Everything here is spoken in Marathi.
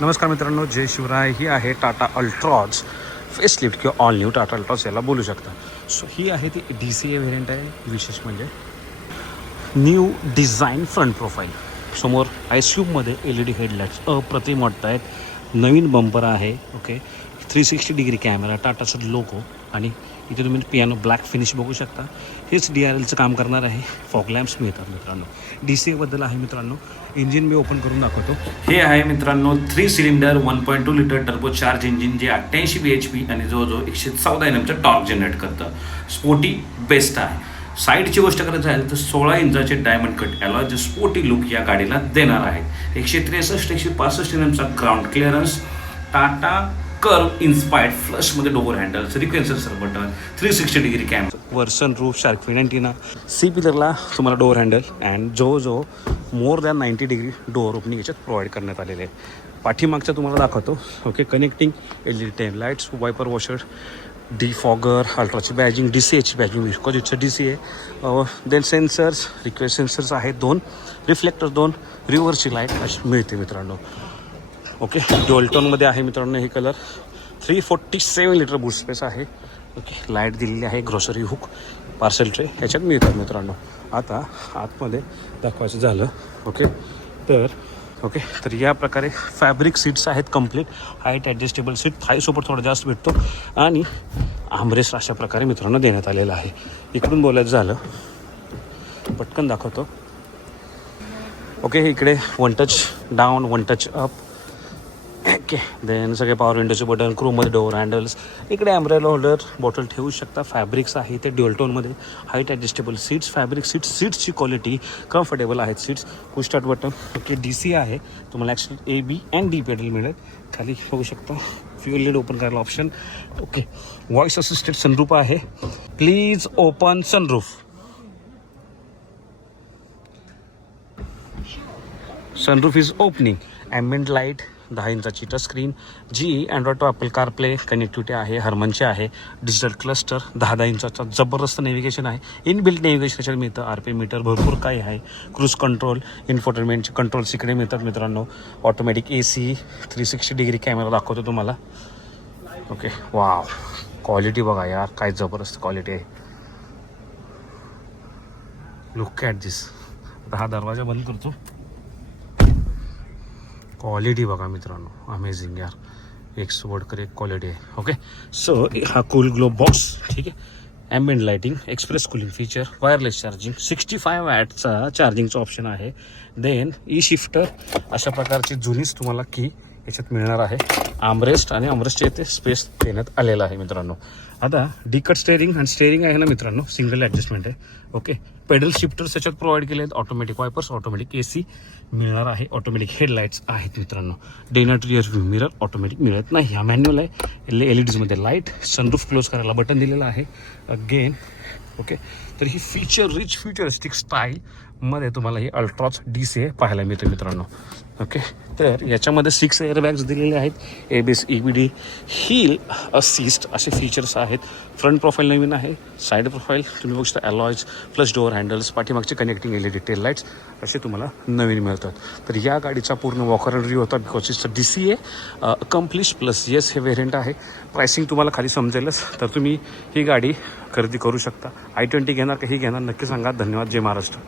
नमस्कार मित्रांनो जय शिवराय. ही आहे टाटा अल्ट्रॉज. फेसलिफ्ट किंवा ऑल न्यू टाटा अल्ट्रॉज याला बोलू शकता. सो ही आहे ती डी सी ए व्हेरियंट आहे विशेष म्हणजे न्यू डिझाईन फ्रंट प्रोफाईल समोर आयमध्ये एल ई डी हेडलाईट्स अप्रतिम वाटत आहेत नवीन बंपर आहे okay three sixty degree camera टाटाचं logo आणि इथे तुम्ही पियानो ब्लॅक फिनिश बघू शकता. हेच डी आर एलचं काम करणार आहे फॉग लॅम्प्स मिळतात मित्रांनो. डी सी एबद्दल आहे मित्रांनो. इंजिन मी ओपन करून दाखवतो. हे आहे मित्रांनो three cylinder one point two litre turbo charge engine जे अठ्ठ्याऐंशी बी एच पी आणि जवळजवळ एकशे चौदा एन एमचं टॉर्क जनरेट करतं. स्पोर्टी बेस्ट आहे. साईडची गोष्ट करायचं झाली तर सोळा इंचाचे डायमंड कट याला जे स्पोर्टी लुक या गाडीला देणार आहे. एकशे त्रेसष्ट एकशे पासष्ट N एमचा ground clearance Tata Curvv inspired फ्लशमध्ये door handle request sensor button three sixty degree cam version roof shark fin antenna C पिलरला तुम्हाला डोअर हँडल अँड जो जो more than ninety degree door opening याच्यात प्रोव्हाइड करण्यात आलेले आहे पाठीमागच्या तुम्हाला दाखवतो. Okay connecting L E D tail lights wiper washer defogger अल्ट्राची badging D C एची badging because it's D C A then sensors request sensors आहेत दोन रिफ्लेक्टर दोन रिव्हर्सची लाइट अशी मिळते मित्रांनो ओके. डोल्टॉनमध्ये आहे मित्रांनो हे colour three forty seven litre boot space आहे. ओके. लाइट दिलेली आहे ग्रोसरी हुक पार्सल ट्रे ह्याच्यात मिळतात मित्रांनो. आता आतमध्ये दाखवायचं झालं. ओके. तर ओके. तर या प्रकारे फॅब्रिक सीट्स आहेत कंप्लीट हाईट ॲडजस्टेबल सीट थाईसोबत थोडा जास्त भेटतो. आणि आमरेस अशा प्रकारे मित्रांनो देण्यात आलेला आहे. इकडून बोलायचं झालं. पटकन दाखवतो. ओके इकडे one touch down one touch up okay. Then सगळे पॉवर विंडोचे बटन क्रोमर डोअर हँडल्स इकडे अम्ब्रेला होल्डर बॉटल ठेवू शकता. फॅब्रिक्स आहे ते dual टोनमध्ये height adjustable seats fabric seats सीट्सची quality comfortable आहेत seats push start button okay D C आहे. तुम्हाला actually A B and D pedal मिळेल. खाली बघू शकता. फ्युअल लीड ओपन करायला option okay voice assisted sunroof आहे. Please open sunroof sunroof is opening ambient light दहा इंचाची touchscreen G Android to Apple CarPlay connectivity आहे हरमनचे आहे डिजिटल क्लस्टर दहा दहा इंचाचा जबरदस्त नेव्हिगेशन आहे इनबिल्ट नेव्हिगेशन याच्यात मिळतं आर पी मीटर भरपूर काही आहे क्रूज कंट्रोल इन्फोटेनमेंटचे कंट्रोल्स इकडे मिळतात मित्रांनो automatic A C three sixty degree camera दाखवतो तुम्हाला. ओके वाव क्वालिटी बघा यार काय जबरदस्त क्वालिटी आहे. लुक ॲट दिस आता हा दरवाजा बंद करतो. क्वालिटी बघा मित्रांनो. अमेझिंग यार. एक सोबडकर एक क्वालिटी आहे. ओके सो हा कूल ग्लो बॉक्स ठीक आहे? Ambient lighting express cooling feature wireless charging sixty five वॅटचा चार्जिंगचा ऑप्शन आहे. देन ई शिफ्टर अशा प्रकारची जुनीच तुम्हाला की याच्यात मिळणार आहे. आमरेस्ट आणि आमरेस्टच्या येथे स्पेस देण्यात आलेला आहे मित्रांनो. आता डिकट स्टेअरिंग आणि स्टेअरिंग आहे ना मित्रांनो? सिंगल ॲडजस्टमेंट आहे. ओके पेडल शिफ्टर्स याच्यात प्रोव्हाइड केले आहेत automatic wipers automatic A C मिळणार आहे. ऑटोमॅटिक हेडलाईट्स आहेत मित्रांनो. Then rear view mirror automatic मिळत नाही. हा मॅन्युअल आहे. एल ई डीजमध्ये लाइट सनरूफ क्लोज करायला बटन दिलेलं आहे. अगेन ओके तर ही फीचर रिच फ्युचरिस्टिक स्टाईलमध्ये तुम्हाला ही अल्ट्रॉच डी सी ए पाहायला मिळते मित्रांनो. ओके तर याच्यामध्ये सिक्स एअरबॅग्स दिलेले आहेत. A B E B D hill assist असे फीचर्स आहेत. फ्रंट प्रोफाईल नवीन आहे. साईड प्रोफाईल तुम्ही बघू शकता alloys plus door handles पाठीमागचे connecting L E D tail lights असे तुम्हाला नवीन मिळतात. तर या गाडीचा पूर्ण वॉकर रिव्ह्यू होता because it's D C A accomplished plus yes हे व्हेरियंट आहे. प्राइसिंग तुम्हाला खाली समजेलच. तर तुम्ही ही गाडी खरेदी करू शकता. आय ट्वेंटी घेणार का ही घेणार नक्की सांगा. धन्यवाद. जय महाराष्ट्र.